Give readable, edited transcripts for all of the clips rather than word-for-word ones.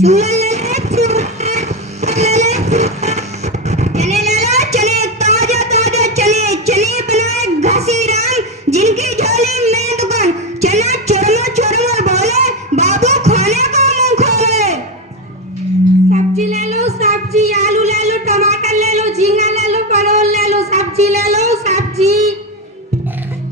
चूरन ले ले चूरन ले ले चने ले लो चने ताजा ताजा चने चने बनाए घसी राम जिनकी झोली में दुकान चना चुरमा चुरमा बोले बाबू खाने को मुंह खोले। सब्जी ले लो सब्जी, आलू ले लो, टमाटर ले लो, झींगा ले लो, परवल ले लो, सब्जी ले लो सब्जी।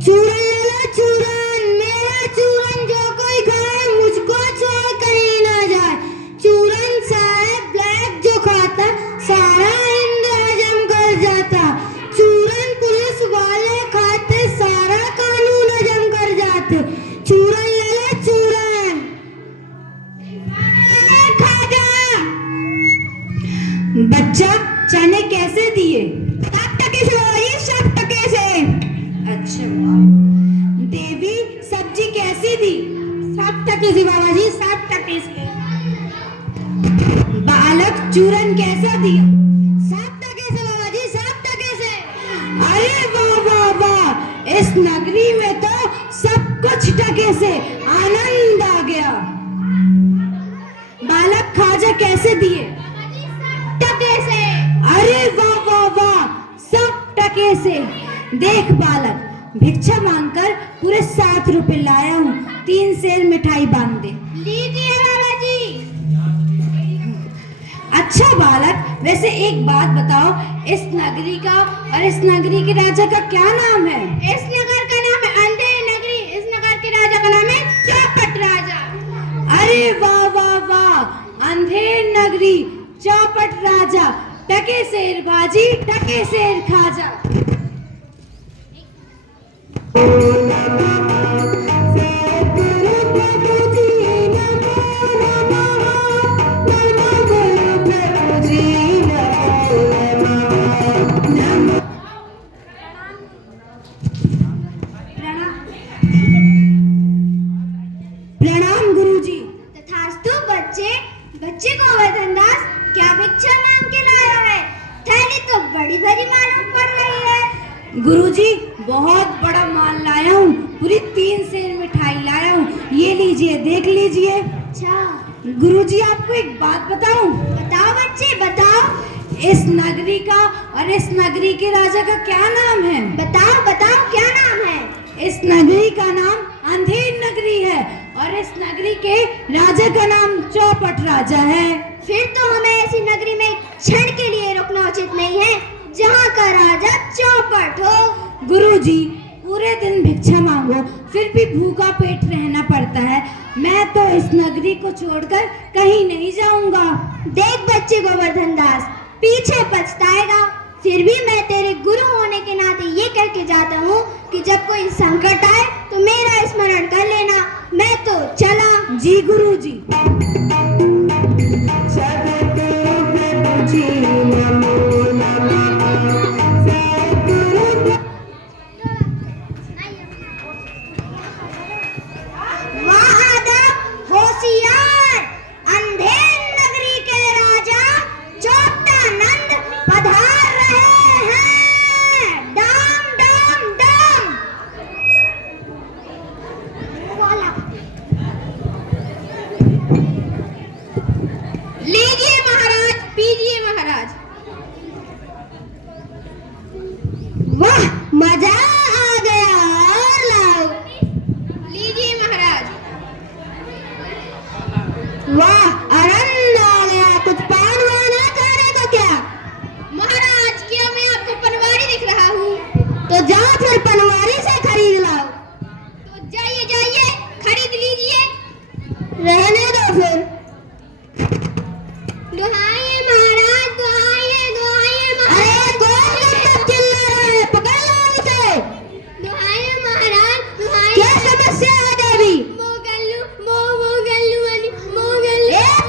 चूरन ले लो चूरन मेरा चूरन जो कोई खाए मुझको छोड़ कहीं ना जाए। चूरन साहब ब्लैक जो खाता सारा हिंद हजम कर जाता। चूरन पुलिस वाले खाते सारा कानून हजम कर जाते। चूरन ले लो चूरन खा जा। बच्चा चने कैसे दिए? 7 टके से बाबा जी 7 टके से। अच्छा। देवी सब्जी कैसी दी? 7 टके से बाबा जी 7 टके से। बालक चूरन कैसा दिया? 7 टके से बाबा जी 7 टके से। अरे वाह वाह वाह, इस नगरी में तो सब कुछ टके से। आनंद आ गया। बालक खाजा कैसे दिए? टके से। अरे वाह वाह वाह, सब टके से। देख बालक, भिक्षा मांगकर पूरे 7 रुपए लाया हूँ, 3 सेर मिठाई बांध दे। लीजिए बाबा जी। अच्छा बालक, वैसे एक बात बताओ, इस नगरी का और इस नगरी के राजा का क्या नाम है? इस नगर का नाम है अंधेर नगरी। इस नगर के राजा का नाम है चौपट राजा। अरे वाह वाह वाह, अंधेर नगरी, चौपट राजा, टके सेर भाजी, टके सेर खाजा। प्रणाम गुरुजी। तथास्तु बच्चे। बच्चे गोवर्धन दास क्या भिक्षा मांग के लाया है? थैली तो बड़ी भरी मालूम पड़ रही है। गुरुजी बहुत बड़ा माल लाया हूँ, पूरी 3 सेर मिठाई लाया हूँ, ये लीजिए, देख लीजिए। अच्छा गुरुजी आपको एक बात बताऊं? बताओ बच्चे बताओ। इस नगरी का और इस नगरी के राजा का क्या नाम है? बताओ बताओ क्या नाम है? इस नगरी का नाम अंधेर नगरी है और इस नगरी के राजा का नाम चौपट राजा है। फिर तो हमें ऐसी नगरी में क्षण के लिए रुकना उचित नहीं है जहाँ का राजा चौपट हो। गुरुजी पूरे दिन भिक्षा मांगो फिर भी भूखा पेट रहना पड़ता है। मैं तो इस नगरी को छोड़कर कहीं नहीं जाऊंगा। देख बच्चे गोवर्धन दास, पीछे पछताएगा। फिर भी मैं तेरे गुरु होने के नाते ये कह के जाता हूँ कि जब कोई संकट आए तो मेरा स्मरण कर लेना। मैं तो चला। जी गुरुजी। होशियार अंधेर नगरी के राजा चोटानंद पधार रहे हैं। डम डम डम। लीजिए महाराज, पीजिए महाराज। वाह मजा आ गया। और लाओ। लीजिए महाराज। वाह आनंद आ गया। कुछ पान वाना खाने को क्या? महाराज क्या मैं आपको पनवारी दिख रहा हूँ? तो जाओ फिर पनवारी से खरीद लाओ। तो जाइए जाइए, खरीद लीजिए। रहने दो फिर। दुहाइए महाराज, दुहाइए दुहाइए महाराज। अरे कौन सब चिल्ला रहे हैं? पकड़ लो इसे। दुहाइए महाराज, दुहाइए। क्या समस्या है देवी? मोगल्लू वाली मोगल्लू। एक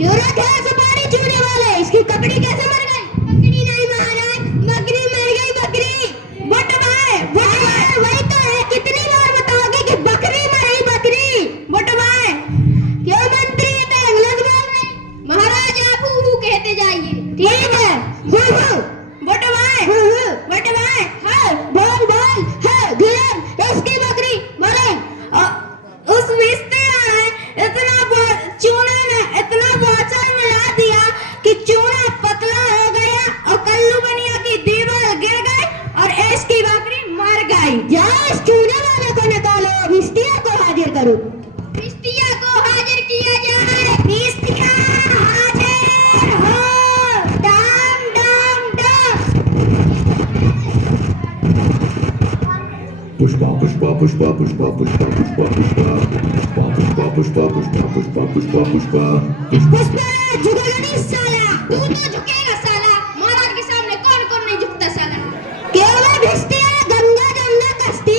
क्यों रखे हैं सुपारी चूने वाले? इसकी ककड़ी कैसे मर गई? बकरी नहीं महाराज, बकरी मर गई, बकरी। बटवाए वही तो है, कितनी बार बताओगे कि बकरी मरी, बकरी। बटवाए क्यों मंत्री ये तो इंग्लिश बोल रहे? महाराज आप हु कहते जाइए। ठीक है, हु बटवाए बटवाए। हाँ बोल बोल। हाँ धीरज, इसकी बकरी मरे। उस रिश्ते है इतना चूने ने इतना बाचर मिला दिया कि चूना पतला हो गया और कल्लू बनिया की दीवार गिर गई और इसकी बकरी मर गई। जाओ इस चूने वाले को निकालो, भिस्तिया को हाजिर करो। भिस्तिया को हाजिर किया जाए। भिस्तिया हाजिर हो। डाम डाम डाम। पुष्पा पुष्पा पुष्पा पुष्पा पुष्पा पुष्पा पुष्पा पुष्पा पुष्पा पुष्पा पुष्पा पुष्पा पुष्पा पुष्पा पुष्पा झुकेगा नहीं साला। तू तो झुकेगा साला, महाराज के सामने कौन कौन नहीं झुकता साला। केवल भिस्तिया गंगा जमुना कश्ती,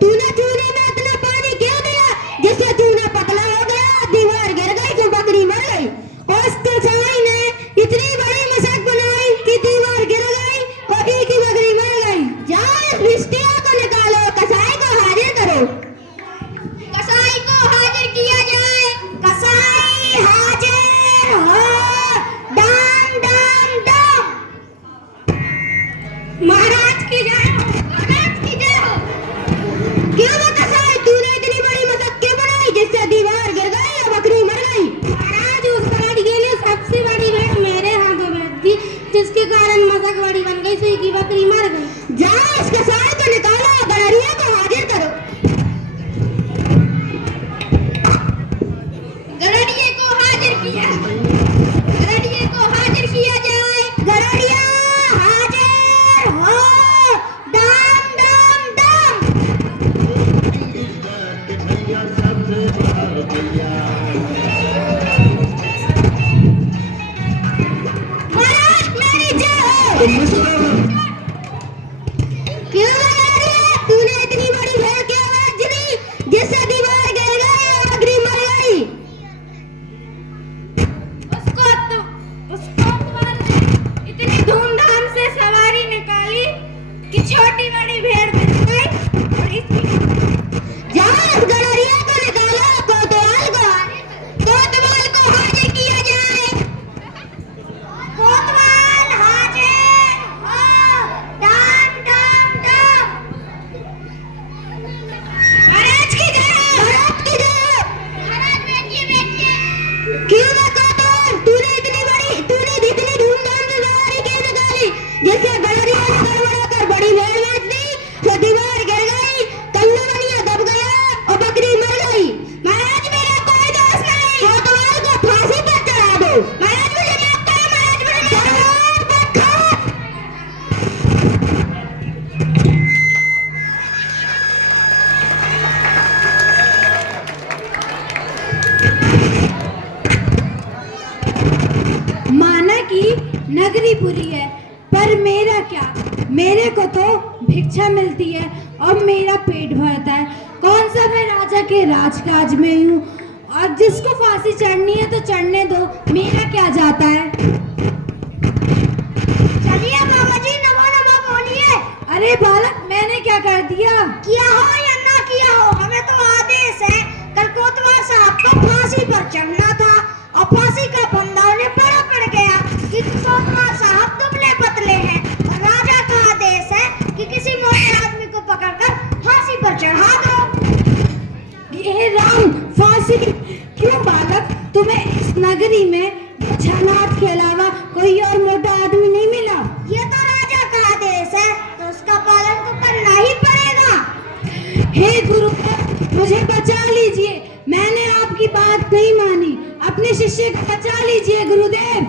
तूने चूने में इतना पानी क्यों दिया जिससे चूना पतला हो गया, दीवार गिर गई तो बकरी मर गई। उस कसाई ने इतनी बड़ी मशक बनाई कि दीवार गिर गई और एक ही बकरी मर गई। जाओ इस भिस्तिया को निकालो, कसाई को हाजिर करो। कसाई को हाजिर किया जाए। कसाई हाजिर हो। डाम डाम डाम। महाराज की जय हो, महाराज की जय हो। क्यों वो कसाई, तूने इतनी बड़ी मशक क्यों बनाई जिससे दीवार गिर गई और बकरी मर गई? महाराज उस गाड़ी के लिए सबसे बड़ी भेंट मेरे हाथों में थी, जिसके कारण मशक बड़ी बन गई, सही की बकरी मर गई। जाओ इस कसाई को निकालो, गड़रिया को हाजिर करो। गड़रिये को हाजिर किया। गड़रिये को हाजिर किया जाए। गड़रिया हाजिर हो। डाम डाम डाम। महाराज मेरी जय हो। क्यों गड़रिया, तूने इतनी बड़ी भेड़ की आवाज दी जिससे दीवार गिर गई और बकरी मर गई? उसको ने इतनी धूमधाम से सवारी निकाली कि छोटी बड़ी भेड़ बन गई और इसकी जाओ गड़रिया को निकालो, कोतवाल को हाजिर किया जाए। कोतवाल हाजिर हो। डाम डाम डाम। महाराज की जय हो, महाराज की जय हो। महाराज बैठिए बैठिए। क्यों ना कोतवाल, तूने इतनी धूमधाम से सवारी क्यों निकाली जिससे गड़रिया ने गड़बड़ाकर बड़ी भेड़ बेच दी तो दीवार गिर गई, कल्लू बनिया दब गया और बकरी मर गई। महाराज मेरा कोई दोष नहीं, कोतवाल को फांसी पर चढ़ा दो। महाराज मुझे माफ करो, महाराज मुझे माफ करो। माना कि नगरी बुरी है, पर मेरा क्या, मेरे को तो भिक्षा मिलती है और मेरा पेट भरता है। कौन सा मैं राजा के राजकाज में हूँ, और जिसको फांसी चढ़नी है तो चढ़ने दो, मेरा क्या जाता है। चलिए बाबा जी, नमो नमो बोलिए। अरे बालक, मैंने क्या कर दिया? किया हो या ना किया हो, हमें तो आदेश है। कल कोतवाल साहब को फांसी पर चढ़ना था और फांसी का फंदा उन्हें बड़ा पड़ गया कि कोतवाल साहब दुबले पतले हैं और राजा का आदेश है कि किसी मोटे आदमी को पकड़कर फांसी पर चढ़ा दो। ये राम, फांसी क्यों बालक? तुम्हें इस नगरी में भिक्षानाथ के अलावा कोई और मोटा आदमी नहीं मिला? ये तो राजा का आदेश है तो उसका पालन तो करना ही पड़ेगा। हे गुरुदेव, मुझे बचा लीजिए, मैंने आपकी बात नहीं मानी, अपने शिष्य को बचा लीजिए गुरुदेव।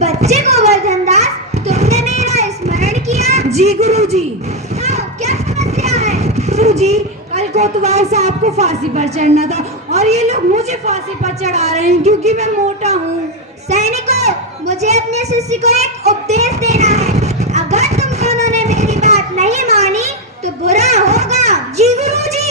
बच्चे गोवर्धन दास, तुमने मेरा स्मरण किया? जी गुरुजी। क्या समस्या है? गुरुजी, कल कोतवाल साहब को फांसी पर चढ़ना था और ये लोग मुझे फांसी पर चढ़ा रहे हैं क्योंकि मैं मोटा हूँ। सैनिकों, मुझे अपने शिष्य को एक उपदेश देना है। अगर तुम दोनों ने मेरी बात नहीं मानी तो बुरा होगा। जी गुरुजी।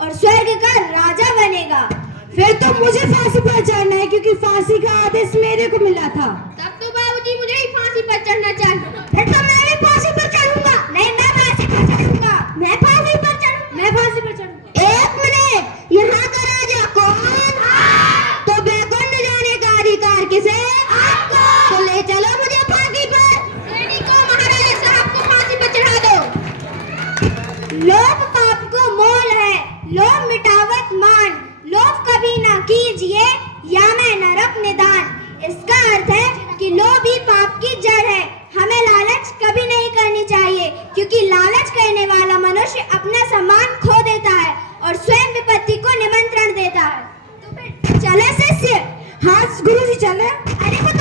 और स्वर्ग का राजा बनेगा। फिर तो मुझे फांसी पर चढ़ना है, क्योंकि फांसी का आदेश मेरे को मिला था। तब तो बाबूजी मुझे ही फांसी पर चढ़ना चाहिए।